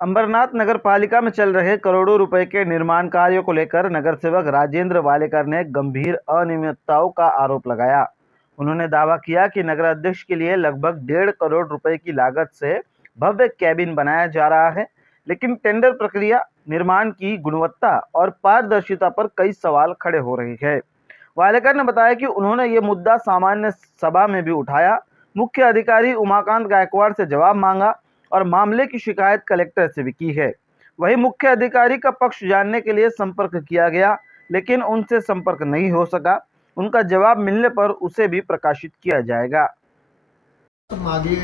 अंबरनाथ नगर पालिका में चल रहे करोड़ों रुपए के निर्माण कार्यों को लेकर नगर सेवक राजेंद्र वालेकर ने गंभीर अनियमितताओं का आरोप लगाया। उन्होंने दावा किया कि नगर अध्यक्ष के लिए लगभग 1.5 करोड़ रुपए की लागत से भव्य कैबिन बनाया जा रहा है, लेकिन टेंडर प्रक्रिया, निर्माण की गुणवत्ता और पारदर्शिता पर कई सवाल खड़े हो रहे हैं। वालेकर ने बताया कि उन्होंने ये मुद्दा सामान्य सभा में भी उठाया, मुख्य अधिकारी उमाकांत गायकवाड़ से जवाब मांगा और मामले की शिकायत कलेक्टर से भी की है। वहीं मुख्य अधिकारी का पक्ष जानने के लिए संपर्क किया गया, लेकिन उनसे संपर्क नहीं हो सका। उनका जवाब मिलने पर उसे भी प्रकाशित किया जाएगा। मागे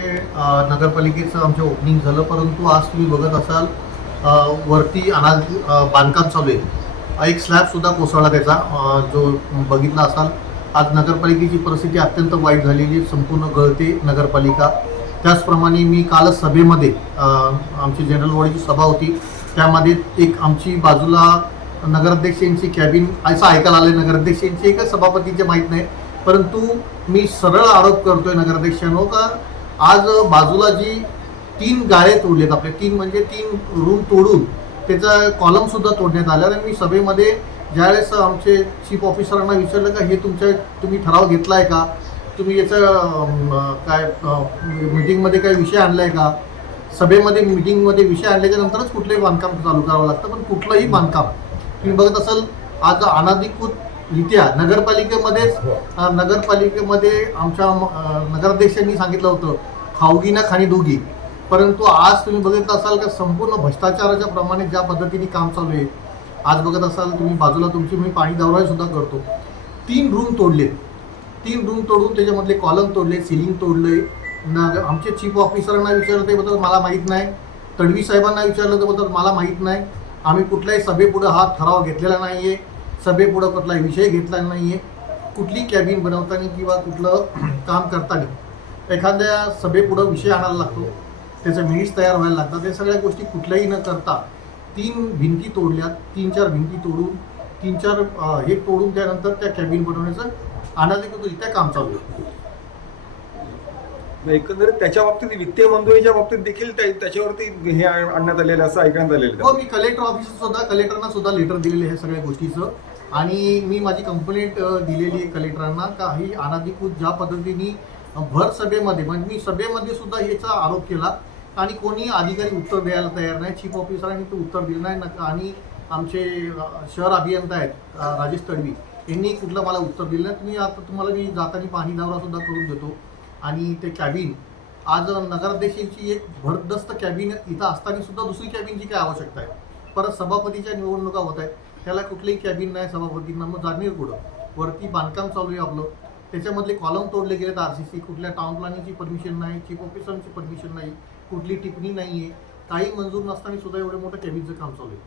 नगरपालिकेचं आमचं ओपनिंग झालं, परंतु आज तुम्ही बघत असाल वरती बांधकाम चालू आहे। एक स्लॅब सुद्धा कोसळला त्याचा, जो बघितला असाल। आज नगरपालिकेची परिस्थिती अत्यंत वाईट झालेली आहे, संपूर्ण गळते नगरपालिका। त्याचप्रमाणे मी कालच सभेमध्ये आमची जनरल बॉडीची सभा होती, त्यामध्ये एक आमची बाजूला नगराध्यक्षांची कॅबिन असं ऐकायला आलं, नगराध्यक्षांची का सभापतीचे माहीत नाही, परंतु मी सरळ आरोप करतोय नगराध्यक्षांनो का आज बाजूला जी 3 गाळे तोडलेत, आपले 3 म्हणजे 3 रूम तोडून त्याचा कॉलम सुद्धा तोडण्यात आला। आणि मी सभेमध्ये ज्यावेळेस आमचे चीफ ऑफिसरांना विचारलं का हे तुम्ही ठराव घेतलाय का, तुम्ही याचं काय मीटिंगमध्ये काही विषय आणलाय का, सभेमध्ये मीटिंगमध्ये विषय आणल्याच्या नंतरच कुठलंही बांधकाम चालू करावं लागतं। पण कुठलंही बांधकाम तुम्ही बघत असाल आज अनधिकृतरित्या नगरपालिकेमध्ये आमच्या नगराध्यक्षांनी सांगितलं होतं खाऊगी ना खाणी दोघी, परंतु आज तुम्ही बघत असाल का संपूर्ण भ्रष्टाचाराच्या प्रमाणे ज्या पद्धतीने काम चालू आहे। आज बघत असाल तुम्ही बाजूला तुमची मी पाणी दौरा सुद्धा करतो, 3 रूम तोडले, 3 रूम तोडून त्याच्यामधले कॉलम तोडले, सिलिंग तोडले। आमचे चीफ ऑफिसरांना विचारलं त्याबद्दल मला माहीत नाही, तडवी साहेबांना विचारलं त्याबद्दल मला माहीत नाही। आम्ही कुठल्याही सभेपुढे हा ठराव घेतलेला नाही आहे, सभेपुढे कुठलाही विषय घेतला नाही आहे। कुठली कॅबिन बनवताना किंवा कुठलं काम करताना एखाद्या सभेपुढे विषय आणायला लागतो, त्याचे मिनिट्स तयार व्हायला लागतात। या सगळ्या गोष्टी कुठल्याही न करता 3 भिंती तोडल्यात, 3-4 भिंती तोडून 3-4 हे तोडून त्यानंतर त्या कॅबिन बनवण्याचं अनधिकृतरित्या काम चालू आहे। एकंदरीत त्याच्या बाबतीत वित्तीय मंजुरीच्या बाबतीत देखील त्याच्यावरती हे आणण्यात आलेलं असं ऐकण्यात आलेलं। हो, मी कलेक्टरना सुद्धा लेटर दिलेले आहे सगळ्या गोष्टीचं, आणि मी माझी कंप्लेंट दिलेली आहे कलेक्टरांना का ही अनधिकृत ज्या पद्धतीने भर सभेमध्ये म्हणजे मी सभेमध्ये सुद्धा याचा आरोप केला आणि कोणी अधिकारी उत्तर द्यायला तयार नाही, चीफ ऑफिसरांनी ते उत्तर दिलं नाही। आणि आमचे शहर अभियंता आहेत राजेश तडवी, यांनी कुठलं मला उत्तर दिलं नाही। तुम्ही आता तुम्हाला मी जाताना पाणी दौरा सुद्धा करून देतो। आणि ते कॅबिन आज नगराध्यक्षांची एक भरदस्त कॅबिन इथं असताना सुद्धा दुसरी कॅबिनची काय आवश्यकता आहे? परत सभापतीच्या निवडणुका होत आहेत, त्याला कुठलीही कॅबिन नाही सभापतींना, मग जाणीर पुढं वरती बांधकाम चालू आहे आपलं, त्याच्यामधले कॉलम तोडले गेलेत। RCC कुठल्या टाउन प्लॅनिंगची परमिशन नाही, चीफ ऑफिसरांची परमिशन नाही, कुठली टिप्पणी नाही आहे, काही मंजूर नसताना सुद्धा एवढं मोठं कॅबिनचं काम चालू आहे।